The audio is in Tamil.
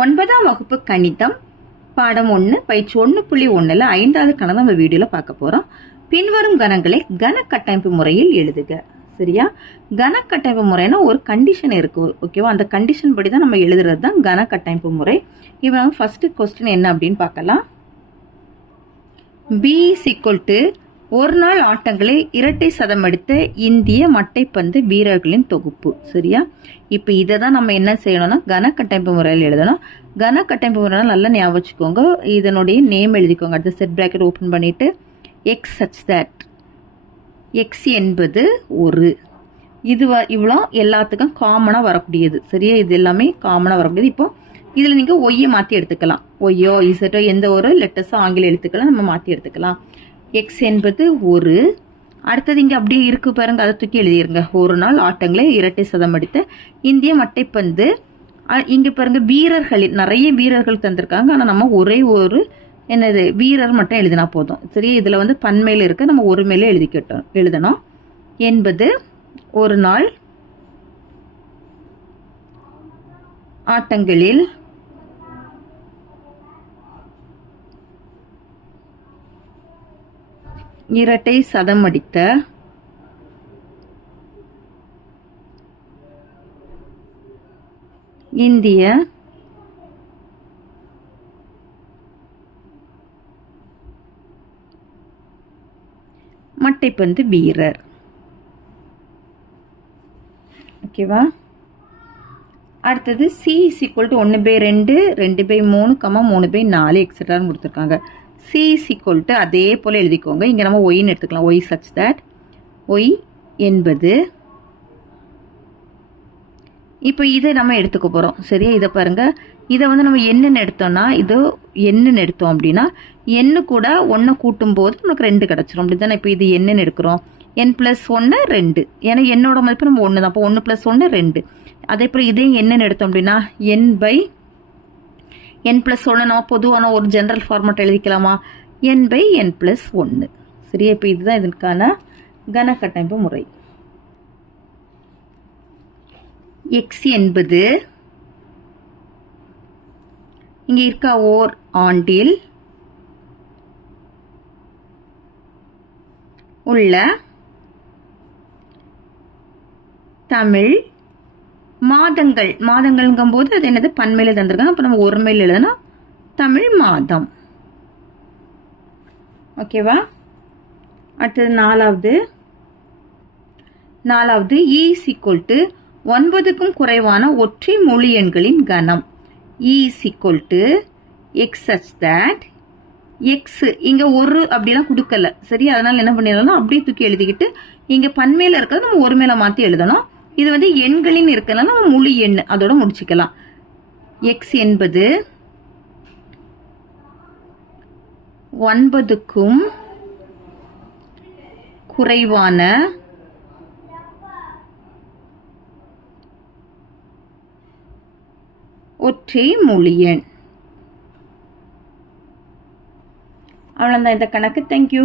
ஒன்பதாம் வகுப்பு கணிதம் பாடம் ஒன்று பயிற்சி ஒன்று புள்ளி ஒன்றில் ஐந்தாவது கணக்கு நம்ம வீடியோவில் பார்க்க போகிறோம் பின்வரும் கணங்களை கன கட்டமைப்பு முறையில் எழுதுக. சரியா? கன கட்டமைப்பு முறைனா ஒரு கண்டிஷன் இருக்கு ஓகேவா அந்த கண்டிஷன் படி தான் நம்ம எழுதுறது தான் கன கட்டமைப்பு முறை. இப்போ நம்ம ஃபர்ஸ்ட் கொஸ்டின் என்ன அப்படின்னு பார்க்கலாம். பி சிக்வல் டு ஒரு நாள் ஆட்டங்களில் இரட்டை சதம் எடுத்த இந்திய மட்டைப்பந்து வீரர்களின் தொகுப்பு சரியா? இப்போ இதை தான் நம்ம என்ன செய்யணும்னா கன கட்டமைப்பு முறையில் எழுதணும். கன கட்டமைப்பு முறையில் நல்லா ஞாபகம் வச்சுக்கோங்க. இதனுடைய நேம் எழுதிக்கோங்க. அடுத்த செட் பிராக்கெட் ஓப்பன் பண்ணிட்டு எக்ஸ் சச் தட் எக்ஸ் என்பது ஒரு. இது வ இவ்வளோ எல்லாத்துக்கும் காமனாக வரக்கூடியது சரியா? இது எல்லாமே காமனாக வரக்கூடியது. இப்போ இதில் நீங்கள் ஒய்யை மாற்றி எடுத்துக்கலாம். ஒய்யோ இசட்டோ எந்த ஒரு லெட்டர்ஸோ ஆங்கில எழுத்துக்களும் நம்ம மாற்றி எடுத்துக்கலாம். எக்ஸ் என்பது ஒரு. அடுத்தது இங்கே அப்படியே இருக்குது பாருங்கள் அதை தூக்கி எழுதிருங்க. ஒரு நாள் ஆட்டங்களை இரட்டை சதம் அடித்த இந்திய மட்டைப்பந்து. இங்கே பாருங்கள் வீரர்களில் நிறைய வீரர்கள் தந்திருக்காங்க. ஆனால் நம்ம ஒரே ஒரு என்னது வீரர் மட்டும் எழுதினா போதும். சரி இதில் வந்து பன்மையில் இருக்க நம்ம ஒரு மேலே எழுதிக்கிட்டோம் எழுதணும். என்பது ஒரு நாள் ஆட்டங்களில் இரட்டை சதம் அடித்த இந்திய மட்டைப்பந்து வீரர். ஓகேவா அடுத்தது சி இஸ் ஈக்குவல் டு ஒன்று பை ரெண்டு ரெண்டு பை மூணு கம்மா மூணு பை நாலு எக்ஸட்ரான்னு கொடுத்துருக்காங்க. சி இஸ் டு அதே போல் எழுதிக்கோங்க. இங்கே நம்ம ஒய்ன்னு எடுத்துக்கலாம். ஒய் சச் தட் ஒய் என்பது இப்போ இதை நம்ம எடுத்துக்க போகிறோம் சரியா? இதை பாருங்கள் இதை வந்து நம்ம என்னென்னு எடுத்தோம்னா இது என்னென்னு எடுத்தோம் அப்படின்னா எண்ணு கூட ஒன்றை கூட்டும் போது நமக்கு ரெண்டு கிடச்சிரும். அப்படி தானே இப்போ இது என்னென்னு எடுக்கிறோம். என் ப்ளஸ் ஒன்று ரெண்டு. ஏன்னா என்னோட மதிப்பு நம்ம ஒன்று தான் அப்போ ஒன்று ப்ளஸ் ஒன்று ரெண்டு. அதே போல் இதையும் என்னென்னு எடுத்தோம் அப்படின்னா என் பை என் ப்ளஸ் ஒன்றுனா பொதுவான ஒரு ஜென்ரல் ஃபார்மேட் எழுதிக்கலாமா? என் பை என் ப்ளஸ் ஒன்று சரியா? இப்போ இதுதான் இதற்கான கன கட்டமைப்பு முறை. எக்ஸ் என்பது இங்கே இருக்க? ஓர் ஆண்டில் உள்ள தமிழ் மாதங்கள் மாதங்கள்ங்கும் போது அது என்னது? பன்மையில் தந்திருக்காங்க. அப்போ நம்ம ஒருமையில் எழுதுனா தமிழ் மாதம். ஓகேவா அடுத்தது நாலாவது. நாலாவது இஸ் ஈக்குவல் டு ஒன்பதுக்கும் குறைவான ஒற்றை மொழி எண்களின் கணம். Is equal to X such that X இங்கே ஒரு அப்படிலாம் கொடுக்கல. சரி அதனால் என்ன பண்ணிடலாம் அப்படியே தூக்கி எழுதிக்கிட்டு இங்கே பன்மையில் இருக்கிறது நம்ம ஒரு மேலே மாற்றி எழுதணும். இது வந்து எண்களின் இருக்கனால நம்ம முழு எண் அதோட முடிச்சுக்கலாம். எக்ஸ் என்பது ஒன்பதுக்கும் குறைவான ஒற்றை மொழி எண். அவ்வளோதான் இந்த கணக்கு. தேங்க்யூ